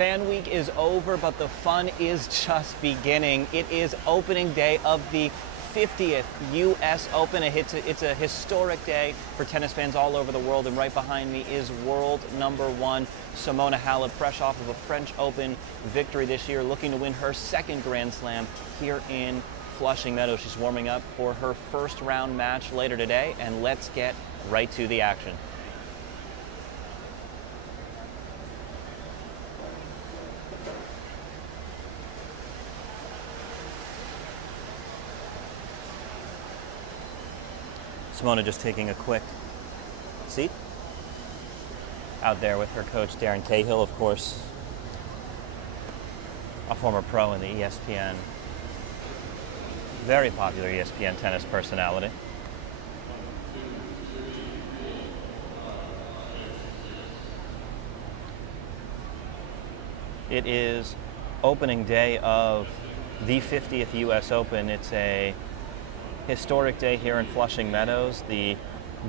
Fan week is over, but the fun is just beginning. It is opening day of the 50th U.S. Open. It's a historic day for tennis fans all over the world, and right behind me is world number one Simona Halep, fresh off of a French Open victory this year, looking to win her second Grand Slam here in Flushing Meadows. She's warming up for her first round match later today, and let's get right to the action. Simona just taking a quick seat out there with her coach Darren Cahill, of course, a former pro in the ESPN, very popular ESPN tennis personality. It is opening day of the 50th U.S. Open. It's a historic day here in Flushing Meadows. The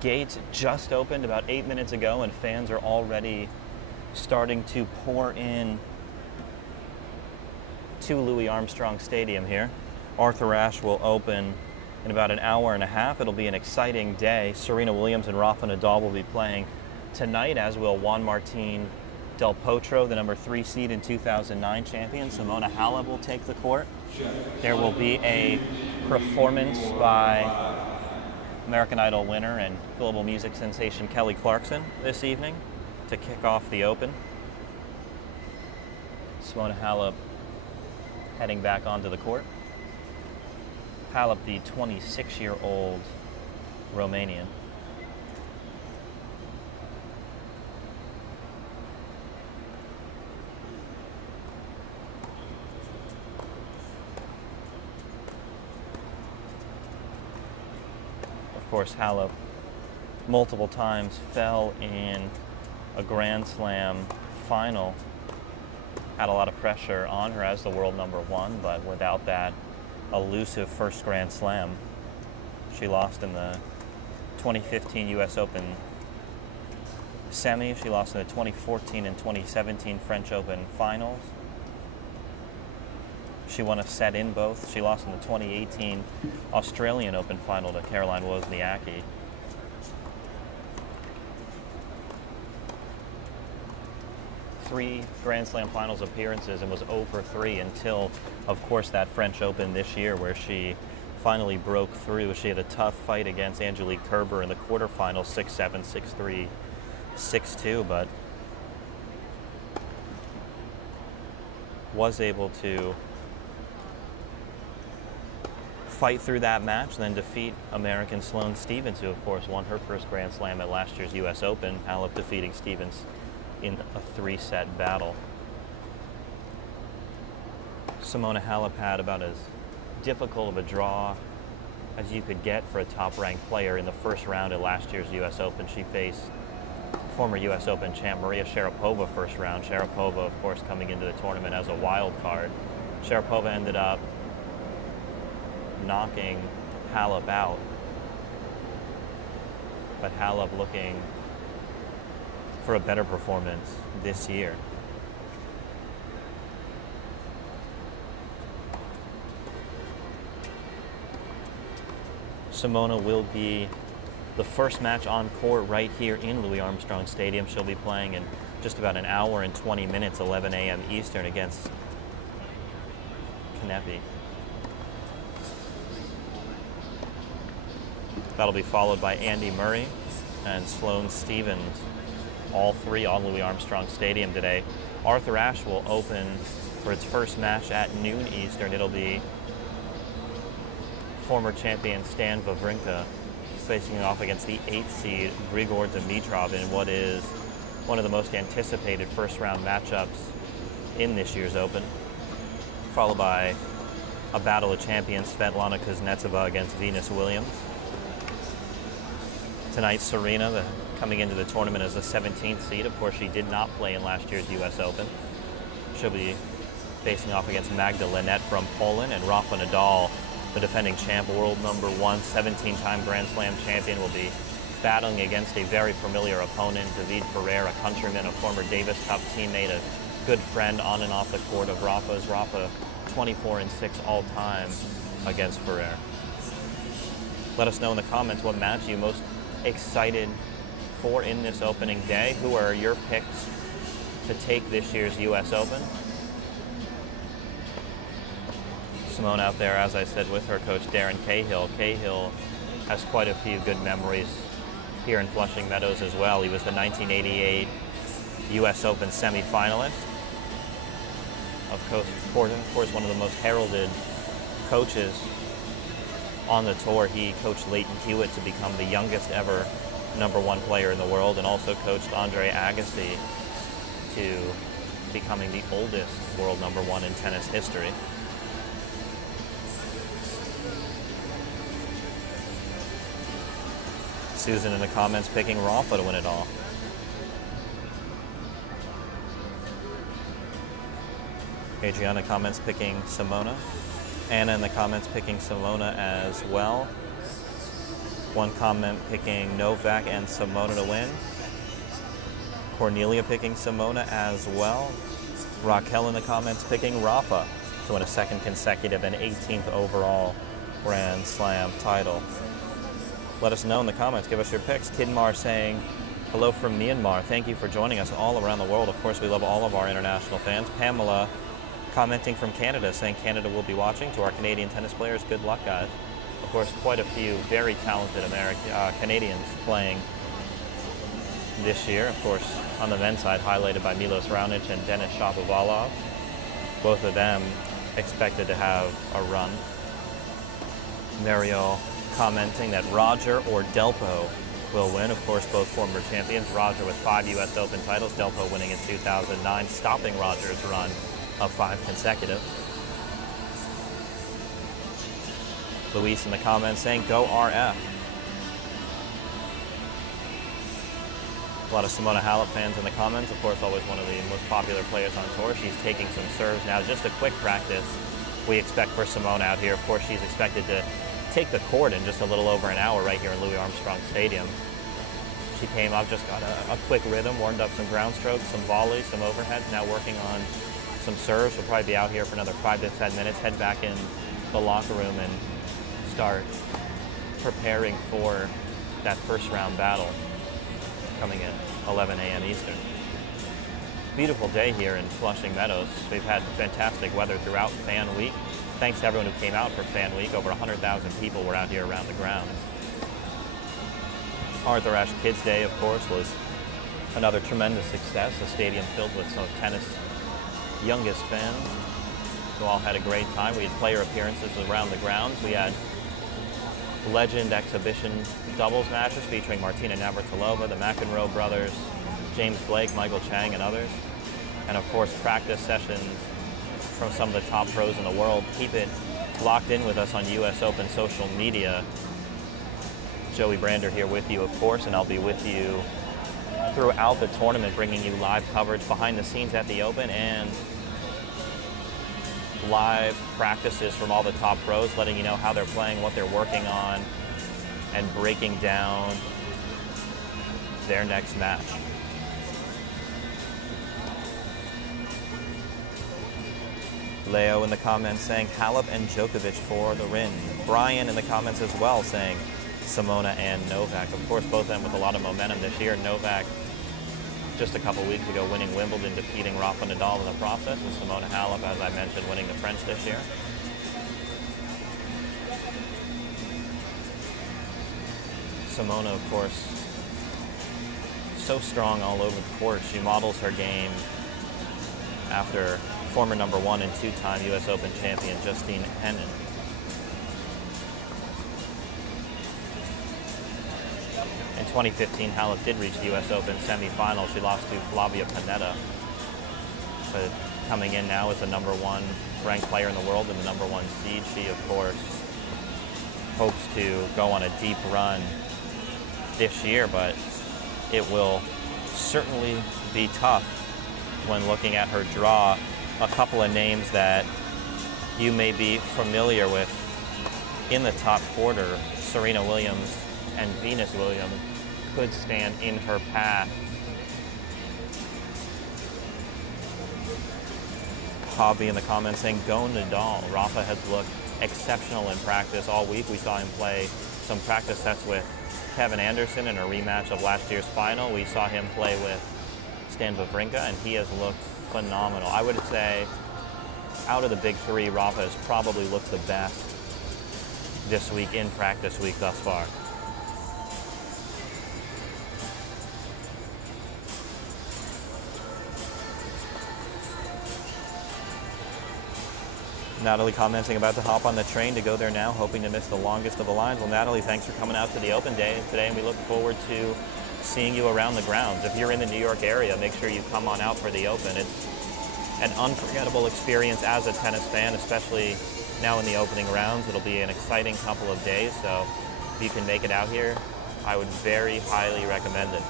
gates just opened about 8 minutes ago, and fans are already starting to pour in to Louis Armstrong Stadium here. Arthur Ashe will open in about an hour and a half. It'll be an exciting day. Serena Williams and Rafa Nadal will be playing tonight, as will Juan Martín Del Potro, the number 3 seed and 2009 champion. Simona Halep will take the court. There will be a performance by American Idol winner and global music sensation Kelly Clarkson this evening to kick off the Open. Simona Halep heading back onto the court. Halep, the 26-year-old Romanian. Of course, Halep multiple times fell in a Grand Slam final. Had a lot of pressure on her as the world number one, but without that elusive first Grand Slam. She lost in the 2015 U.S. Open semi. She lost in the 2014 and 2017 French Open finals. She won a set in both. She lost in the 2018 Australian Open final to Caroline Wozniacki. Three Grand Slam finals appearances and was 0-3 until, of course, that French Open this year, where she finally broke through. She had a tough fight against Angelique Kerber in the quarterfinals, 6-7, 6-3, 6-2, but was able to fight through that match, then defeat American Sloane Stephens, who of course won her first Grand Slam at last year's U.S. Open. Halep defeating Stephens in a 3-set battle. Simona Halep had about as difficult of a draw as you could get for a top-ranked player in the first round at last year's U.S. Open. She faced former U.S. Open champ Maria Sharapova first round. Sharapova, of course, coming into the tournament as a wild card. Sharapova ended up knocking Halep out, but Halep looking for a better performance this year. Simona will be the first match on court right here in Louis Armstrong Stadium. She'll be playing in just about an hour and 20 minutes, 11 a.m. Eastern, against Kanepi. That'll be followed by Andy Murray and Sloane Stephens, all three on Louis Armstrong Stadium today. Arthur Ashe will open for its first match at noon Eastern. It'll be former champion Stan Wawrinka facing off against the 8th seed Grigor Dimitrov in what is one of the most anticipated first-round matchups in this year's Open, followed by a battle of champions Svetlana Kuznetsova against Venus Williams. Tonight, Serena, coming into the tournament as the 17th seed. Of course, she did not play in last year's U.S. Open. She'll be facing off against Magda Linette from Poland, and Rafa Nadal, the defending champ, world number one, 17-time Grand Slam champion, will be battling against a very familiar opponent, David Ferrer, a countryman, a former Davis Cup teammate, a good friend on and off the court of Rafa's. Rafa 24-6 all time against Ferrer. Let us know in the comments what match you're most excited for in this opening day. Who are your picks to take this year's US Open? Simona out there, as I said, with her coach Darren Cahill. Cahill has quite a few good memories here in Flushing Meadows as well. He was the 1988 US Open semifinalist. Of course, one of the most heralded coaches on the tour. He coached Leighton Hewitt to become the youngest ever #1 player in the world, and also coached Andre Agassi to becoming the oldest world #1 in tennis history. Susan in the comments picking Rafa to win it all. Adriana comments picking Simona. Anna in the comments picking Simona as well. One comment picking Novak and Simona to win. Cornelia picking Simona as well. Raquel in the comments picking Rafa to win a second consecutive and 18th overall Grand Slam title. Let us know in the comments. Give us your picks. Kidmar saying, hello from Myanmar. Thank you for joining us all around the world. Of course, we love all of our international fans. Pamela commenting from Canada, saying Canada will be watching. To our Canadian tennis players, good luck, guys. Of course, quite a few very talented Canadians playing this year. Of course, on the men's side, highlighted by Milos Raonic and Denis Shapovalov. Both of them expected to have a run. Mario commenting that Roger or Delpo will win. Of course, both former champions. Roger with 5 US Open titles, Delpo winning in 2009, stopping Roger's run of 5 consecutive. Luis in the comments saying, go RF. A lot of Simona Halep fans in the comments. Of course, always one of the most popular players on tour. She's taking some serves now. Just a quick practice we expect for Simona out here. Of course, she's expected to take the court in just a little over an hour right here in Louis Armstrong Stadium. She came up, just got a quick rhythm, warmed up some ground strokes, some volleys, some overheads, now working on some serves. She'll probably be out here for another 5 to 10 minutes, head back in the locker room and start preparing for that first round battle coming at 11 a.m. Eastern. Beautiful day here in Flushing Meadows. We've had fantastic weather throughout Fan Week. Thanks to everyone who came out for Fan Week. Over 100,000 people were out here around the grounds. Arthur Ashe Kids Day, of course, was another tremendous success. A stadium filled with some of tennis' youngest fans who all had a great time. We had player appearances around the grounds. We had legend exhibition doubles matches featuring Martina Navratilova, the McEnroe brothers, James Blake, Michael Chang, and others. And of course, practice sessions from some of the top pros in the world. Keep it locked in with us on US Open social media. Joey Brander here with you, of course, and I'll be with you throughout the tournament, bringing you live coverage behind the scenes at the Open and live practices from all the top pros, letting you know how they're playing, what they're working on, and breaking down their next match. Leo in the comments saying Halep and Djokovic for the win. Brian in the comments as well saying Simona and Novak. Of course, both of them with a lot of momentum this year. Novak just a couple weeks ago winning Wimbledon, defeating Rafa Nadal in the process, and Simona Halep, as I mentioned, winning the French this year. Simona, of course, so strong all over the court. She models her game after former #1 and 2-time US Open champion Justine Henin. In 2015, Halep did reach the US Open semifinal. She lost to Flavia Pennetta. But coming in now as the #1 ranked player in the world and the #1 seed, she, of course, hopes to go on a deep run this year, but it will certainly be tough when looking at her draw. A couple of names that you may be familiar with in the top quarter, Serena Williams and Venus Williams, could stand in her path. Hobby in the comments saying, go Nadal. Rafa has looked exceptional in practice all week. We saw him play some practice sets with Kevin Anderson in a rematch of last year's final. We saw him play with Stan Wawrinka, and he has looked phenomenal. I would say out of the big three, Rafa has probably looked the best this week in practice week thus far. Natalie commenting about to hop on the train to go there now, hoping to miss the longest of the lines. Well, Natalie, thanks for coming out to the Open Day today, and we look forward to seeing you around the grounds. If you're in the New York area, make sure you come on out for the Open. It's an unforgettable experience as a tennis fan, especially now in the opening rounds. It'll be an exciting couple of days, so if you can make it out here, I would very highly recommend it.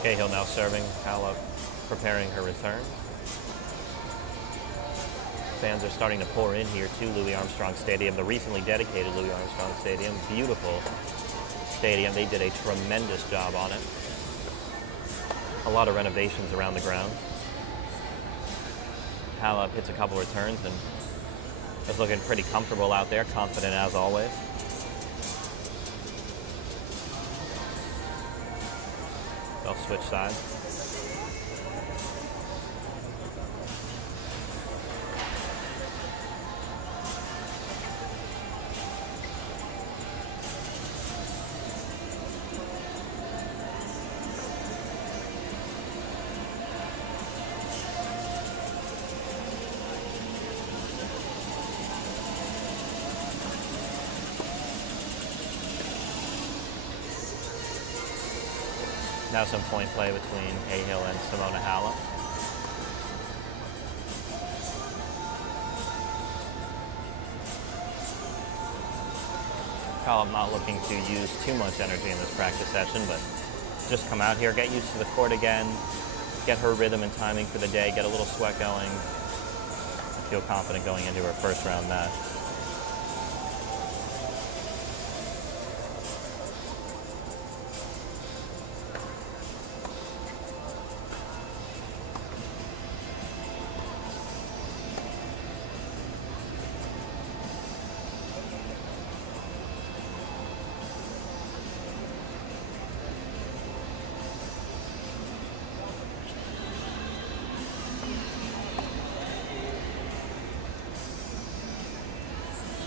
Cahill now serving, Halep preparing her return. Fans are starting to pour in here to Louis Armstrong Stadium, the recently dedicated Louis Armstrong Stadium. Beautiful stadium. They did a tremendous job on it. A lot of renovations around the grounds. Halep hits a couple returns and is looking pretty comfortable out there, confident as always. They'll switch sides. Now some point play between Cahill and Simona Halep. Halep not looking to use too much energy in this practice session, but just come out here, get used to the court again, get her rhythm and timing for the day, get a little sweat going, and feel confident going into her first round match.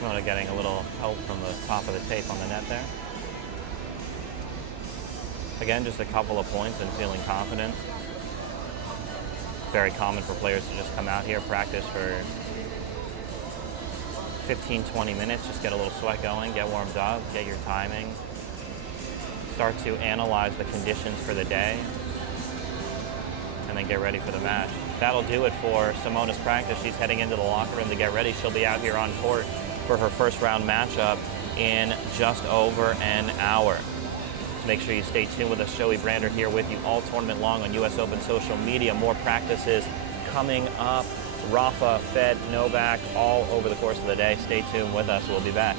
Simona getting a little help from the top of the tape on the net there. Again, just a couple of points and feeling confident. Very common for players to just come out here, practice for 15-20 minutes, just get a little sweat going, get warmed up, get your timing, start to analyze the conditions for the day, and then get ready for the match. That'll do it for Simona's practice. She's heading into the locker room to get ready. She'll be out here on court for her first round matchup in just over an hour. So make sure you stay tuned with us. Joey Brander here with you all tournament long on US Open social media. More practices coming up. Rafa, Fed, Novak, all over the course of the day. Stay tuned with us. We'll be back.